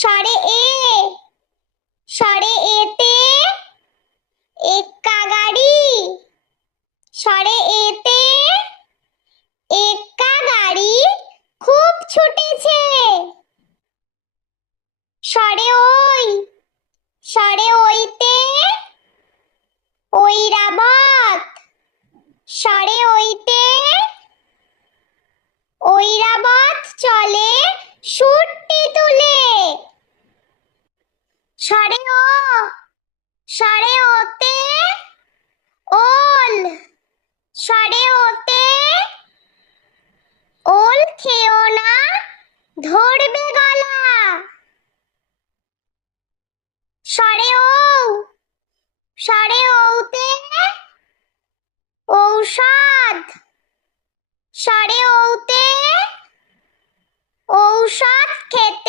স্বরে এ, স্বরে এতে এক্কা গাড়ি, স্বরে এতে এক্কা গাড়ি খুব ছুটেছে। স্বরে ওই, স্বরে ওইতে ঐরাবত, স্বরে ওইতে ঐরাবত চলে সুরটি তুলে। স্বরে ও, স্বরে ওতে ওল, স্বরে ওতে ওল খেও না ধরবে গলা। স্বরে ও, স্বরে ওতে ঔষধ, স্বরে ওতে ঔষধ খেতে